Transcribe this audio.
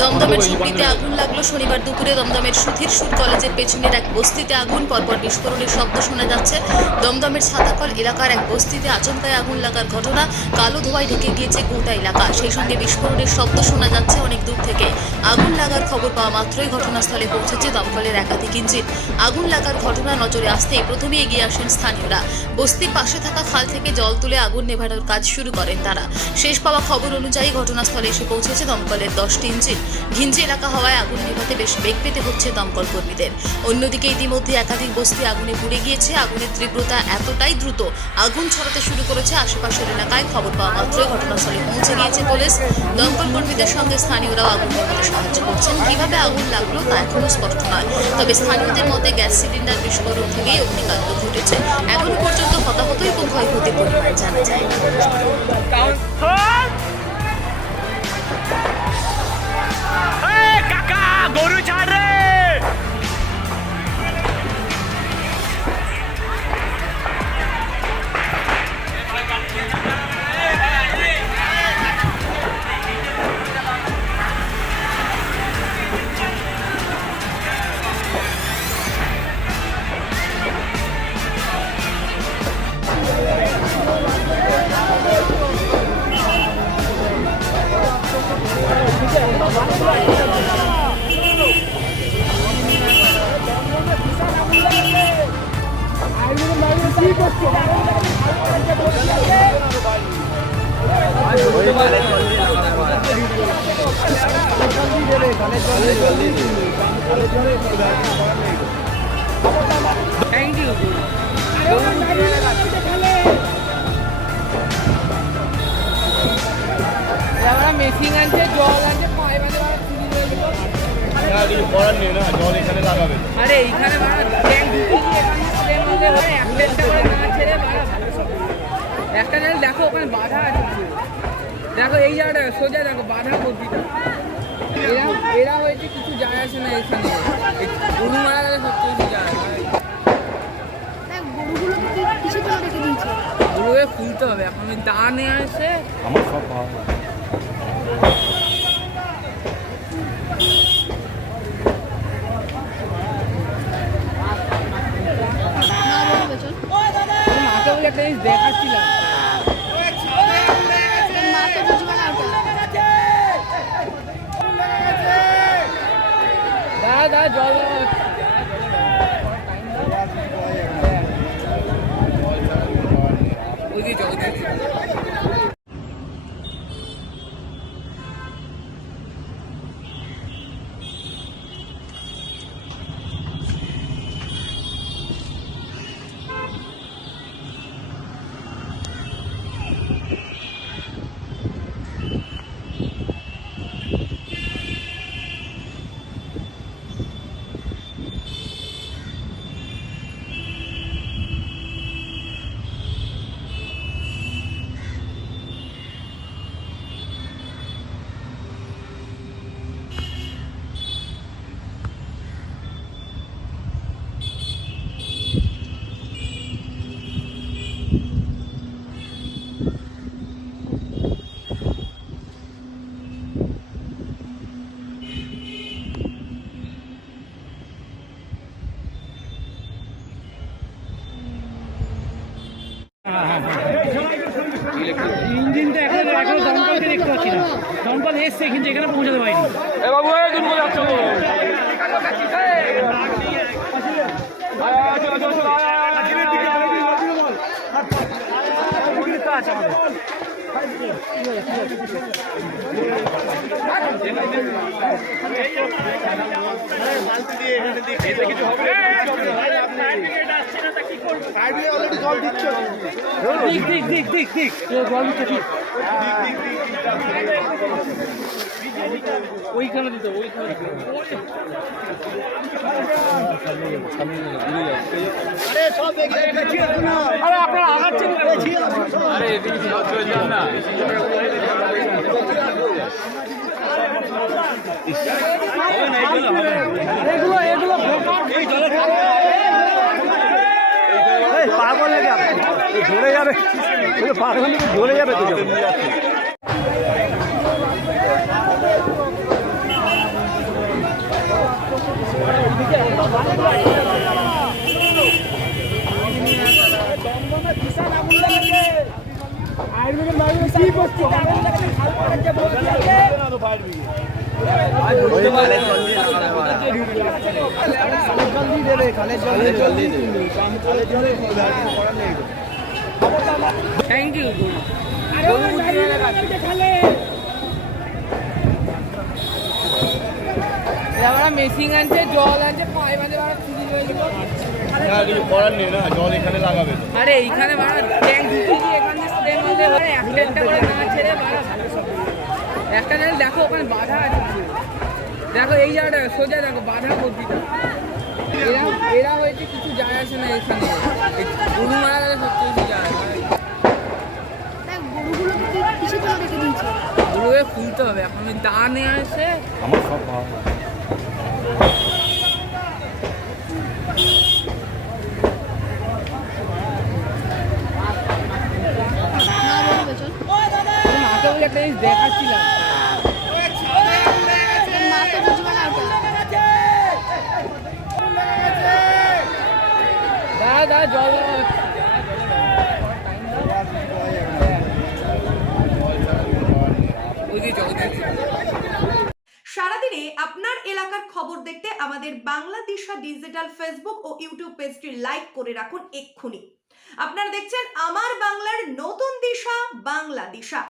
দমদমের ঝুপড়িতে আগুন লাগলো শনিবার দুপুরে। দমদমের সুধীর সুর কলেজের পেছনের এক বস্তিতে আগুন, পরপর বিস্ফোরণের শব্দ শোনা যাচ্ছে। দমদমের ছাতাকল এলাকার এক বস্তিতে আচমকায় আগুন লাগার ঘটনা। কালো ধোঁয়ায় ঢেকে গিয়েছে গোটা এলাকা, সেই সঙ্গে বিস্ফোরণের শব্দ শোনা যাচ্ছে অনেক দূর থেকে। আগুন লাগার খবর পাওয়া মাত্রই ঘটনাস্থলে পৌঁছেছে দমকলের একাধিক ইঞ্জিন। আগুন লাগার ঘটনা নজরে আসতেই প্রথমে এগিয়ে আসেন স্থানীয়রা। বস্তির পাশে থাকা খাল থেকে জল তুলে আগুন নেভানোর কাজ শুরু করেন তারা। শেষ পাওয়া খবর অনুযায়ী ঘটনাস্থলে এসে পৌঁছেছে দমকলের 10টি ইঞ্জিন। ঘিঞ্জি এলাকা হওয়ায় আগুন নেভাতে বেশ বেগ পেতে হচ্ছে দমকল কর্মীদের। অন্যদিকে ইতিমধ্যে একাধিক বস্তি আগুনে পুড়ে গিয়েছে। আগুনের তীব্রতা এতটাই দ্রুত আগুন ছড়াতে শুরু করেছে আশেপাশের এলাকায়। খবর পাওয়া মাত্রই ঘটনাস্থলে পৌঁছে গিয়েছে পুলিশ। দমকল কর্মীদের সঙ্গে স্থানীয়রাও আগুন নেভাতে সাহায্য করছেন। কিভাবে আগুন লাগলো তা এখনো স্পষ্ট নয়, তবে স্থানীয়দের মতে গ্যাস সিলিন্ডার বিস্ফোরণ থেকেই অগ্নিকাণ্ড ঘটেছে। এখনো পর্যন্ত হতাহত এবং ক্ষয়ক্ষতির পরিমাণ জানা যায় না। গরু ছাড় রে। Thank you. মেশিন আনছে, জল আনছে, পাইপ আনছে। আরে এইখানে একটা জায়গায় দেখো, ওখানে বাধা আছে। দেখো এই জায়গাটা সোজা, দেখো বাধা পদ্ধতিটা। এরা হয়েছে কিছু যায় আসে না এখানে। গরু মারা গেলে সত্যি কিছু যায় আসে না। গরুকে খুলতে হবে এখন। আমি দা নিয়ে আসে আমার সব ভালো। মাকে বলে একটা জিনিস দেখাচ্ছিলাম। দাদা জল ইঞ্জিনটা এখনো দমকলকে দেখতে পাচ্ছি না। দমকল এসছে কিন্তু এখানে পৌঁছাতে পারিনি। এ বাবু তুমি যাচ্ছ আছে ওইখানে দিতে ওইখানে আরে আপনারা আগাচ্ছেন আরে এদিকে না এগুলো এগুলো পাগল লেগে ঝরে যাবে, পাগল ঝরে যাবে তো। Thank you. মেশিন আনছে, জল আনছে, পাইপ আনছে, কিছু করার নেই না, জল এখানে লাগাবে। আরে এইখানে ট্যাঙ্ক ঢুকিয়ে দিয়ে এখান থেকে স্প্রে মারলে হয়, একটা করে না ছেড়ে একটা জায়গায় দেখো ওখানে বাধা আছে পুরো। দেখো এই জায়গাটা সোজা দেখো বাধা ভর্তিটা। এরা হয়েছে কিছু যায় আসে না এখানে, গরু মারা গেলে সত্যি কিছু যায় না। গরুকে খুলতে হবে, এখন ওই দা নিয়ে আসে। আমার সব ভালো। মাকে বলে একটা জিনিস দেখাচ্ছিলাম। দাদা জল সারাদিনে আপনার এলাকার খবর দেখতে আমাদের বাংলাদিশা ডিজিটাল ফেসবুক ও ইউটিউব পেজটি লাইক করে রাখুন এক্ষুনি। আপনারা দেখছেন আমার বাংলার নতুন দিশা, বাংলাদিশা।